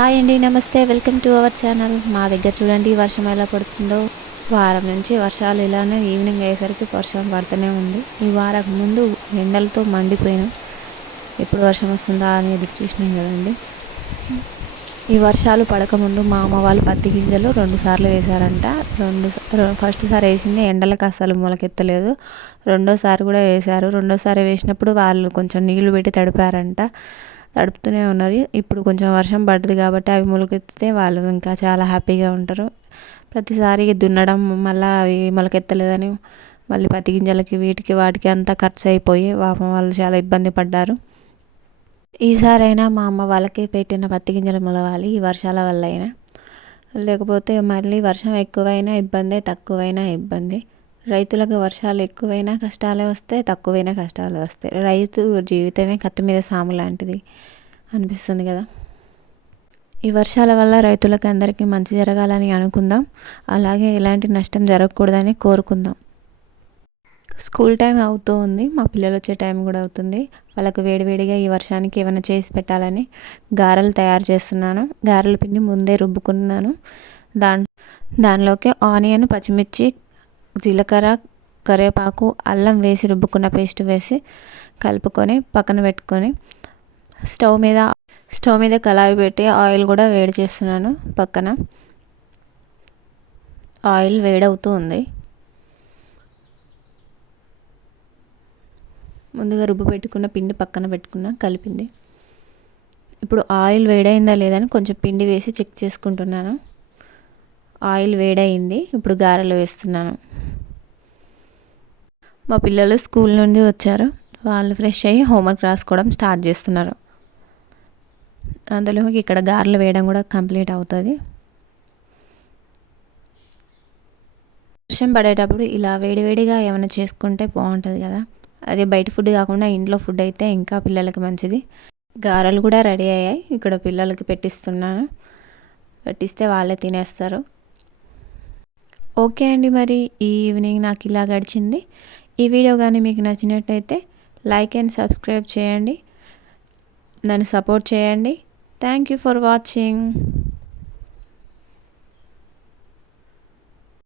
Hi అండి, నమస్తే. Welcome to our channel. మా దగ్గర చూడండి వర్షం ఎలా పడుతుందో. వారం నుంచి వర్షాలు ఇలానే ఈవినింగ్ అయ్యేసరికి వర్షం పడుతూనే ఉంది. ఈ వారం ముందు ఎండలతో మండిపోయినాం. ఎప్పుడు వర్షం వస్తుందా అని ఎదురు చూసినాం కదండి. ఈ వర్షాలు పడకముందు మా అమ్మ వాళ్ళు పత్తి గింజలు 2 సార్లు వేశారంట. ఫస్ట్ సారి వేసింది ఎండలకు అసలు మొలకెత్తలేదు. రెండోసారి కూడా వేశారు. రెండోసారి వేసినప్పుడు వాళ్ళు కొంచెం నీళ్లు పెట్టి తడిపారంట. తడుపుతూనే ఉన్నారు. ఇప్పుడు కొంచెం వర్షం పడుతుంది కాబట్టి అవి మొలకెత్తితే వాళ్ళు ఇంకా చాలా హ్యాపీగా ఉంటారు. ప్రతిసారి దున్నడం మళ్ళీ అవి మొలకెత్తలేదని మళ్ళీ పత్తి గింజలకి వీటికి వాటికి అంతా ఖర్చు అయిపోయి వాళ్ళు చాలా ఇబ్బంది పడ్డారు. ఈసారైనా మా అమ్మ వాళ్ళకి పెట్టిన పత్తి గింజలు మొలవాలి, ఈ వర్షాల వల్ల అయినా. లేకపోతే మళ్ళీ వర్షం ఎక్కువైనా ఇబ్బందే, తక్కువైనా ఇబ్బంది. రైతులకు వర్షాలు ఎక్కువైనా కష్టాలే వస్తాయి, తక్కువైనా కష్టాలు వస్తాయి. రైతు జీవితమే కత్తి మీద సాము లాంటిది అనిపిస్తుంది కదా. ఈ వర్షాల వల్ల రైతులకు అందరికీ మంచి జరగాలని అనుకుందాం. అలాగే ఎలాంటి నష్టం జరగకూడదని కోరుకుందాం. స్కూల్ టైం అవుతూ ఉంది. మా పిల్లలు వచ్చే టైం కూడా అవుతుంది. వాళ్ళకు వేడివేడిగా ఈ వర్షానికి ఏమైనా చేసి పెట్టాలని గారెలు తయారు చేస్తున్నాను. గారెల పిండి ముందే రుబ్బుకున్నాను. దానిలోకి ఆనియన్, పచ్చిమిర్చి, జీలకర్ర, కరివేపాకు, అల్లం వేసి రుబ్బుకున్న పేస్ట్ వేసి కలుపుకొని పక్కన పెట్టుకొని స్టవ్ మీద కళాయి పెట్టి ఆయిల్ కూడా వేడి చేస్తున్నాను. పక్కన ఆయిల్ వేడవుతూ ఉంది. ముందుగా రుబ్బు పెట్టుకున్న పిండి పక్కన పెట్టుకున్న కలిపింది. ఇప్పుడు ఆయిల్ వేడైందా లేదని కొంచెం పిండి వేసి చెక్ చేసుకుంటున్నాను. ఆయిల్ వేడైంది. ఇప్పుడు గారెలు వేస్తున్నాను. మా పిల్లలు స్కూల్ నుండి వచ్చారు. వాళ్ళు ఫ్రెష్ అయ్యి హోంవర్క్ రాసుకోవడం స్టార్ట్ చేస్తున్నారు. అందులో ఇక్కడ గారెలు వేయడం కూడా కంప్లీట్ అవుతుంది. వర్షం పడేటప్పుడు ఇలా వేడివేడిగా ఏమైనా చేసుకుంటే బాగుంటుంది కదా. అదే బయట ఫుడ్ కాకుండా ఇంట్లో ఫుడ్ అయితే ఇంకా పిల్లలకి మంచిది. గారెలు కూడా రెడీ అయ్యాయి. ఇక్కడ పిల్లలకి పెట్టిస్తున్నాను. పెట్టిస్తే వాళ్ళే తినేస్తారు. ఓకే అండి, మరి ఈ ఈవినింగ్ నాకు ఇలా గడిచింది. ఈ వీడియో కానీ మీకు నచ్చినట్టయితే లైక్ అండ్ సబ్స్క్రైబ్ చేయండి. నన్ను సపోర్ట్ చేయండి. Thank you for watching.